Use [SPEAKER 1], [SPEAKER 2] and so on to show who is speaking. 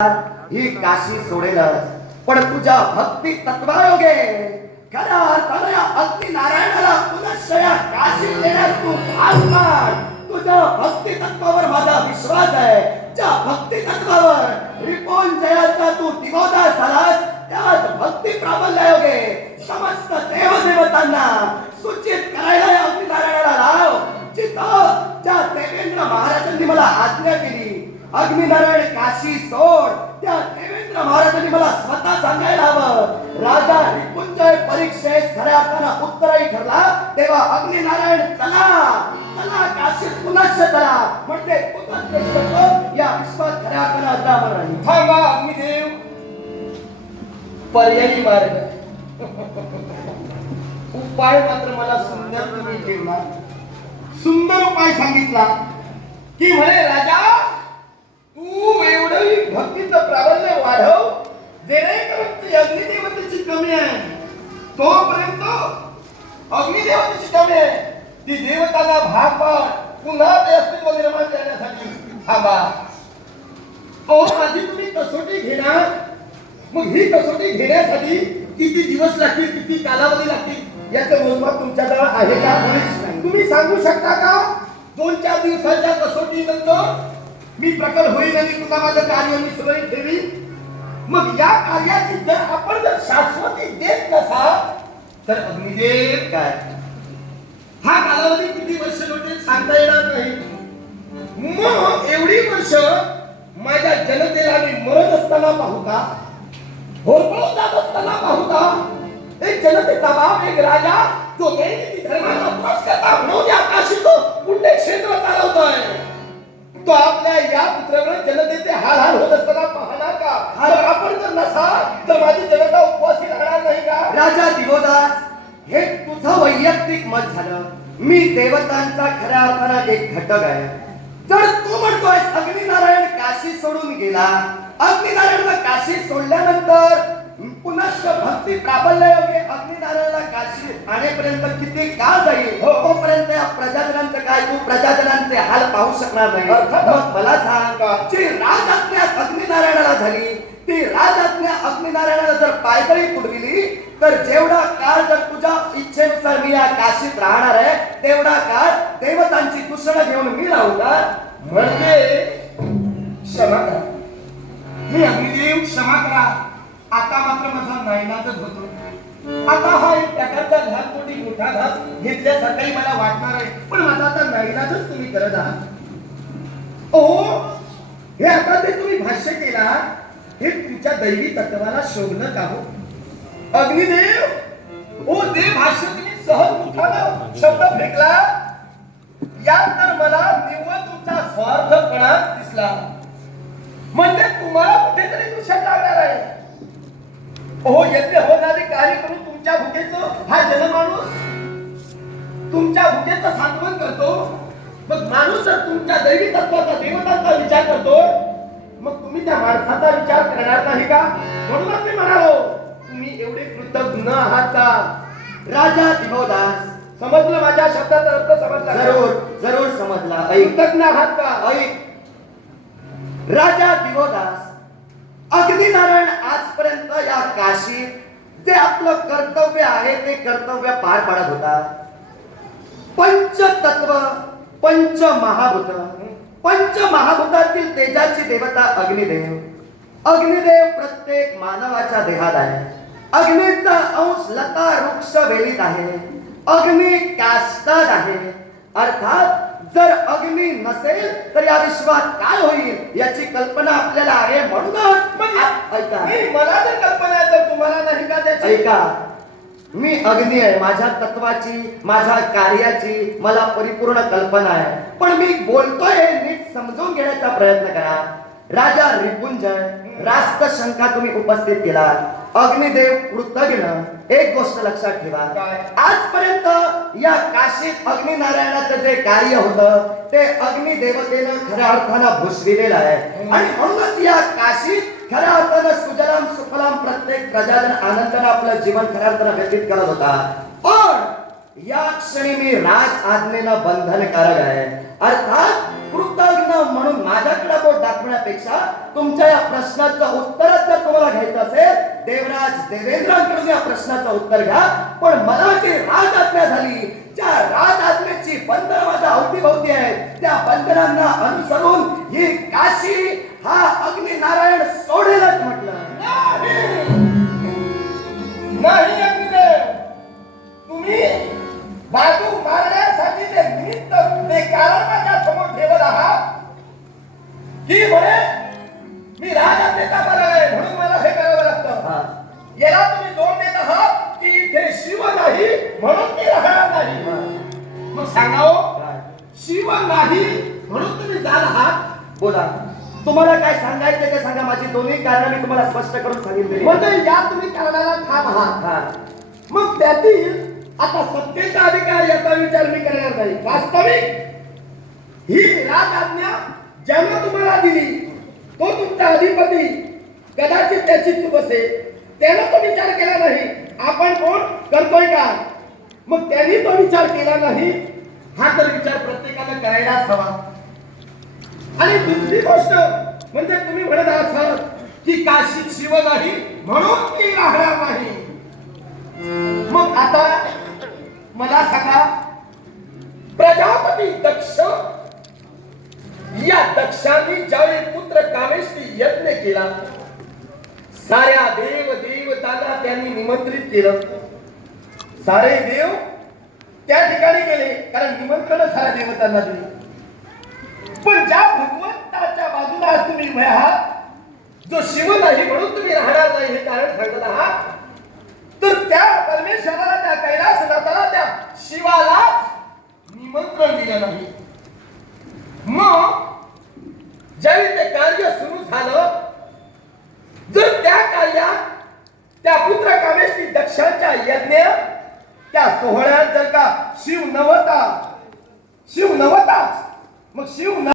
[SPEAKER 1] ही काशी सोडेलच. पण तुझ्या भक्ती तत्वायोगे खऱ्या या भक्ती नारायणाला पुनश्चया काशी देण्यास तू भाग पाड. तुझ्या भक्ती तत्वावर माझा विश्वास आहे. ज्या भक्ती तत्वावर रिपोन जयाचा तू दिवोदा झालास त्याच भक्ती प्राबल्यायोगे समस्त देवदेवतांना सूचित करायला या नारायणाला लाव. जिथं ज्या देवेंद्र महाराजांनी मला आज्ञा केली अग्निनारायण काशी सोड. त्या देवेंद्र महाराजांनी मला स्वतः सांगायला हवं. राजा निकुंजय परीक्षेस खऱ्या अर्थानं उत्तरही ठरला. तेव्हा अग्निनारायण चला चला काशी पुनश्च चला. म्हणजे पुनश्च या विश्वात खऱ्या अर्थानं अजरामर राहील
[SPEAKER 2] थांबा अग्निदेव. पर्यायी मार्ग. उपाय मात्र मला सुंदर तुम्ही ठेवला. सुंदर उपाय सांगितला. की म्हणे राजा भक्तीचं प्राबल्य वाढव जेणेकरून ती अग्निदेवतेची कमी आहे. तोपर्यंत अग्निदेवतेची कमी आहे. ती देवतांना भाग पाड पुन्हा ते अस्तित्व निर्माण करण्यासाठी. थांबा. अहो आधी तुम्ही कसोटी घेणार? मग ही कसोटी घेण्यासाठी किती दिवस लागतील किती कालावधी लागतील याचं मोजमाप तुमच्याकडे आहे का? तुम्ही सांगू शकता का? दोन चार दिवसाच्या कसोटी नंतर मी प्रकट होईल आणि तुला माझं कार्य मी सुरळीत ठेवी मग या कार्याची जर आपण जर शाश्वती देत नसाल तर अग्निदेव
[SPEAKER 1] काय?
[SPEAKER 2] हा कालावधी किती वर्ष होते सांगता येणार नाही. मग एवढी वर्ष माझ्या जनतेला मी मरत असताना पाहू का होरपळून जात असताना पाहू का एक जनतेचा बाप एक राजा जो दैनिक धर्माचा पुरस्कर्ता म्हणून या काशीचं पुण्य क्षेत्र चालवतोय. तो आपल्या या पुत्रावर जनतेचे हाल हाल होत असताना पाहणार का? जर आपण जर नसाल तर माझी जनता उपवासी राहणार नाही का?
[SPEAKER 1] राजा दिगोदास हे तुझं वैयक्तिक मत झालं. मी देवतांचा खऱ्या अर्थानं एक घटक आहे. जर तू म्हणतोय अग्निनारायण काशी सोडून गेला. अग्निनारायणला काशी सोडल्यानंतर पुनश्च भक्ती प्राबल्यायोगे अग्निनारायणला काशी आणेपर्यंत किती काळ जाईल
[SPEAKER 2] हो.
[SPEAKER 1] तोपर्यंत या प्रजाजनांचं काय तू प्रजाजनांचे हाल पाहू शकणार नाही
[SPEAKER 2] अर्थात.
[SPEAKER 1] मला सांग
[SPEAKER 2] का?
[SPEAKER 1] जी राजआज्ञा अग्निनारायणाला झाली ती राजआज्ञा अग्निनारायणाला जर पायदळी पुढविली तर जेवढा काळ जर तुझ्या इच्छेनुसार मी या काशीत राहणार आहे तेवढा काळ देवतांची कुशळ घेऊन मी राहू का
[SPEAKER 2] म्हणजे क्षमा करा मी अग्निदेव क्षमा करा आता मात्र माझा नाईलाजच होतो. आता हा एक प्रकारचा लहान मोठी मोठा घात घेतल्यासारखाही मला वाटणार आहे. पण माझा आता नाईलाजच तुम्ही करत आहात. ओ हे आता ते तुम्ही भाष्य केला हे तुमच्या दैवी तत्वाला शोभलं का हो अग्निदेव ओ ते भाष्य तुम्ही सहज मुखानं शब्द फेकला यात तर मला निव्वळ तुमचा स्वार्थपणा दिसला. म्हणजे तुम्हाला कुठेतरी दुष्ट लागणार आहे. हो यज्ञ होणारे कार्य करून तुमच्या भुकेचं हा जनमाणूस तुमच्या भुकेचं सांत्वन करतो. मग माणूस जर तुमच्या दैवी तत्वाचा देवतांचा विचार करतो मग तुम्ही त्या माणसाचा विचार करणार नाही का? म्हणूनच मी म्हणालो तुम्ही एवढे कृतज्ञ आहात का?
[SPEAKER 1] राजा दिगोदास
[SPEAKER 2] समजलं माझ्या शब्दाचा अर्थ समजला?
[SPEAKER 1] जरूर जरूर समजला.
[SPEAKER 2] कृतज्ञ आहात का?
[SPEAKER 1] ऐक. राजा अगदी अग्निनारायण आजपर्यंत या काशीत जे आपलं कर्तव्य आहे ते कर्तव्य पार पाडत होता. पंचतत्व पंच महाभूत पंच महाभूतातील तेजाची देवता अग्निदेव. अग्निदेव प्रत्येक मानवाच्या देहात आहे. अग्नीचा अंश लता वृक्ष वेलीत आहे. अग्नि काष्टात आहे. अर्थात जर अग्नी नसेल तर या विश्वात काय होईल? याची कल्पना आपल्याला आहे म्हणूनच
[SPEAKER 2] मला जर कल्पना आहे तर तुम्हाला नाही का त्याची?
[SPEAKER 1] ऐका. मी अग्नी आहे माझ्या तत्वाची माझ्या कार्याची मला परिपूर्ण कल्पना आहे. पण मी बोलतोय नीट समजून घेण्याचा प्रयत्न करा. राजा रिपुंजय रास्त शंका तुम्ही उपस्थित केला अग्निदेव कृतज्ञ एक गोष्ट लक्षात ठेवा? आजपर्यंत या काशीत अग्निनारायणाचं जे कार्य होतं ते अग्निदेवतेनं खऱ्या अर्थानं भुसविलेलं आहे. आणि म्हणूनच या काशीत खऱ्या अर्थानं सुजलाम सुफलाम प्रत्येक प्रजाजन आनंदानं आपलं जीवन खऱ्या अर्थानं व्यतीत करत होता. पण या क्षणी मी राज आज्ञेनं बंधनकारक आहे. अर्थात बोट दाखवण्यापेक्षा तुमच्या या प्रश्नाचं उत्तर जर तुम्हाला घ्यायचं असेल देवराज देवेंद्रांकडून या प्रश्नाचं उत्तर घ्या. पण मला जी राज आज्ञा झाली. ज्या राज आज्ञेची बंधन माझ्या अवतीभोवती आहेत त्या बंधनांना अनुसरून ही काशी हा अग्निनारायण सोडेलच म्हटलं.
[SPEAKER 2] नाही! अग्निदेव! तुम्ही बाजू मारण्यासाठी जे निमित्त ते कारण माझ्यासमोर ठेवत आहात की म्हणे मी राजआज्ञेचा मालक आहे म्हणून मला हे करावं लागतं.
[SPEAKER 1] हा.
[SPEAKER 2] याला तुम्ही दोन देत आहात की इथे शिव नाही म्हणून मी राहणार नाही. मग सांगाओ शिव नाही म्हणून तुम्ही जाल आहात?
[SPEAKER 1] बोला. तुम्हाला काय सांगायचं ते सांगा माझी दोन्ही कारण मी तुम्हाला स्पष्ट करून सांगितले
[SPEAKER 2] म्हणजे या तुम्ही कारणाला ठाम आहात.
[SPEAKER 1] हा.
[SPEAKER 2] मग त्यातील आता सत्तेचा अधिकार याचा विचार मी करणार नाही. वास्तविक ही राजआज्ञा ज्यांना तुम्हाला दिली तो तुमचा अधिपती कदाचित त्याची चूक असेल. त्याला तो विचार केला नाही. आपण कोण? करतोय का? मग त्यांनी तो विचार केला नाही. हा तर विचार प्रत्येकाला करायलाच हवा. आणि दुसरी गोष्ट म्हणजे तुम्ही म्हणत असाल की काशीत शिव नाही म्हणून केला. साऱ्या देव देवतांना त्यांनी निमंत्रित केलं. सारे देव त्या ठिकाणी गेले कारण निमंत्रण साऱ्या देवतांना दिले. पण ज्या भगवंताच्या बाजूला आज तुम्ही उभे आहात जो शिव नाही म्हणून तुम्ही राहणार नाही हे कारण सांगत आहात तर त्या परमेश्वराला त्या कैलासनाथाला त्या शिवालाच निमंत्रण दिलं नाही. मग ज्यावेळी ते कार्य सुरू झालं जर त्या कार्यात त्या पुत्र कामेशनी यज्ञ त्या सोहळ्यात जर का शिव नवता शिव नवताच मग शिव न